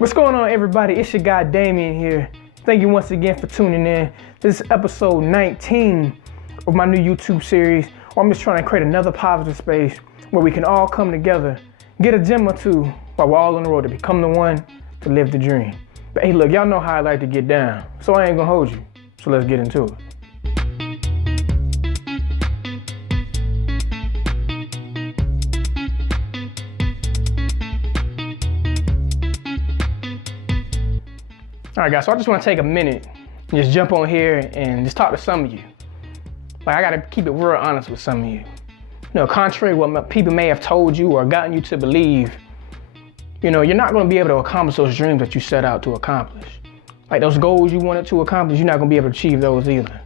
What's going on, everybody? It's your guy Damien here. Thank you once again for tuning in. This is episode 19 of my new YouTube series, where I'm just trying to create another positive space where we can all come together, get a gem or two while we're all on the road to become the one to live the dream. But hey, look, y'all know how I like to get down, so I ain't gonna hold you. So let's get into it. All right, guys, so I just want to take a minute and just jump on here and just talk to some of you. Like, I got to keep it real honest with some of you. You know, contrary to what people may have told you or gotten you to believe, you know, you're not going to be able to accomplish those dreams that you set out to accomplish. Like those goals you wanted to accomplish, you're not going to be able to achieve those either.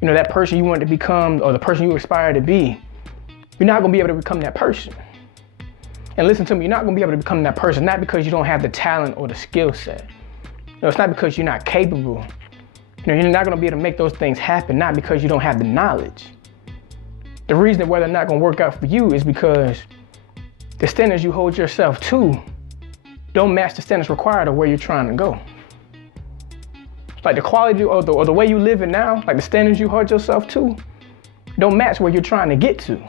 You know, that person you wanted to become or the person you aspire to be, you're not going to be able to become that person. And listen to me, you're not going to be able to become that person, not because you don't have the talent or the skill set. You know, it's not because you're not capable. You know, you're not gonna be able to make those things happen, not because you don't have the knowledge. The reason why they're not gonna work out for you is because the standards you hold yourself to don't match the standards required of where you're trying to go. Like the quality or the way you live it now, like the standards you hold yourself to, don't match where you're trying to get to.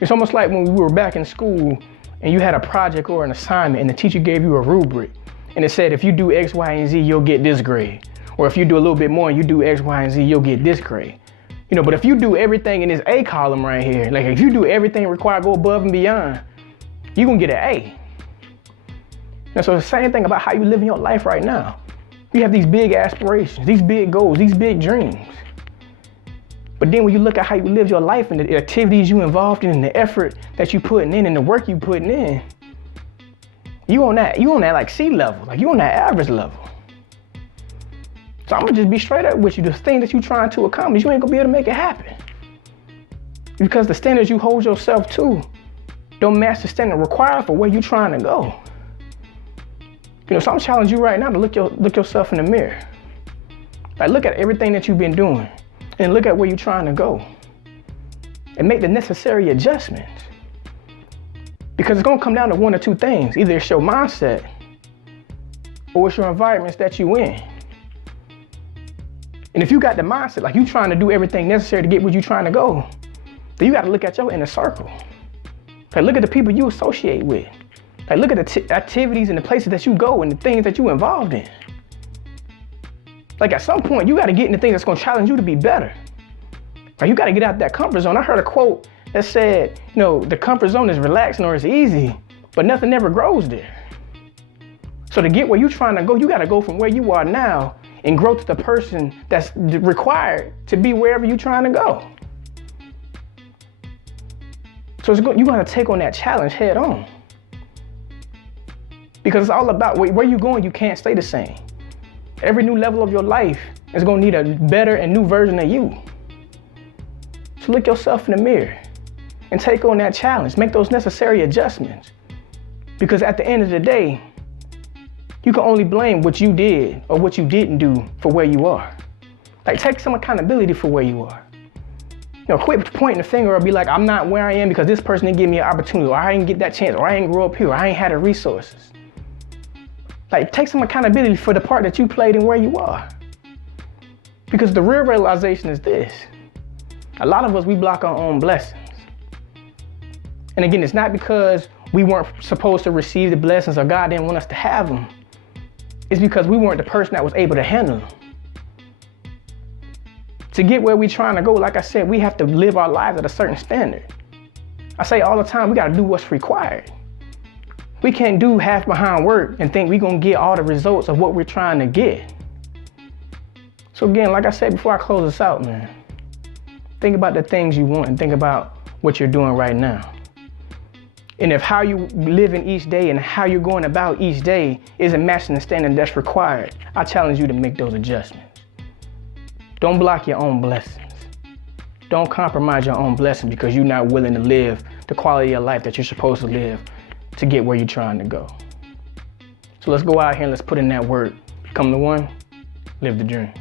It's almost like when we were back in school and you had a project or an assignment and the teacher gave you a rubric. And it said, if you do X, Y, and Z, you'll get this grade. Or if you do a little bit more and you do X, Y, and Z, you'll get this grade. You know, but if you do everything in this A column right here, like if you do everything required, go above and beyond, you're gonna get an A. And so the same thing about how you live in your life right now. You have these big aspirations, these big goals, these big dreams. But then when you look at how you live your life and the activities you involved in and the effort that you putting in and the work you putting in, you on that like C level, like you on that average level. So I'm gonna just be straight up with you. The thing that you're trying to accomplish, you ain't gonna be able to make it happen. Because the standards you hold yourself to don't match the standard required for where you're trying to go. You know, so I'm challenging you right now to look yourself in the mirror. Like look at everything that you've been doing and look at where you're trying to go and make the necessary adjustments. Because it's gonna come down to one or two things. Either it's your mindset or it's your environments that you in. And if you got the mindset, like you trying to do everything necessary to get where you trying to go, then you gotta look at your inner circle. Like look at the people you associate with. Like look at the activities and the places that you go and the things that you involved in. Like at some point, you gotta get in the things that's gonna challenge you to be better. Like you gotta get out that comfort zone. I heard a quote that said, you know, the comfort zone is relaxing or it's easy, but nothing ever grows there. So to get where you're trying to go, you gotta go from where you are now and grow to the person that's required to be wherever you're trying to go. So you're gonna take on that challenge head on. Because it's all about where you're going, you can't stay the same. Every new level of your life is gonna need a better and new version of you. So look yourself in the mirror and take on that challenge, make those necessary adjustments. Because at the end of the day, you can only blame what you did or what you didn't do for where you are. Like take some accountability for where you are. You know, quit pointing the finger or be like, I'm not where I am because this person didn't give me an opportunity, or I didn't get that chance, or I didn't grow up here, or I ain't had the resources. Like take some accountability for the part that you played in where you are. Because the real realization is this. A lot of us, we block our own blessings. And again, it's not because we weren't supposed to receive the blessings or God didn't want us to have them. It's because we weren't the person that was able to handle them. To get where we're trying to go, like I said, we have to live our lives at a certain standard. I say all the time, we gotta do what's required. We can't do half behind work and think we're gonna get all the results of what we're trying to get. So again, like I said before I close this out, man, think about the things you want and think about what you're doing right now. And if how you live in each day and how you're going about each day isn't matching the standard that's required, I challenge you to make those adjustments. Don't block your own blessings. Don't compromise your own blessings because you're not willing to live the quality of life that you're supposed to live to get where you're trying to go. So let's go out here and let's put in that work. Become the one, live the dream.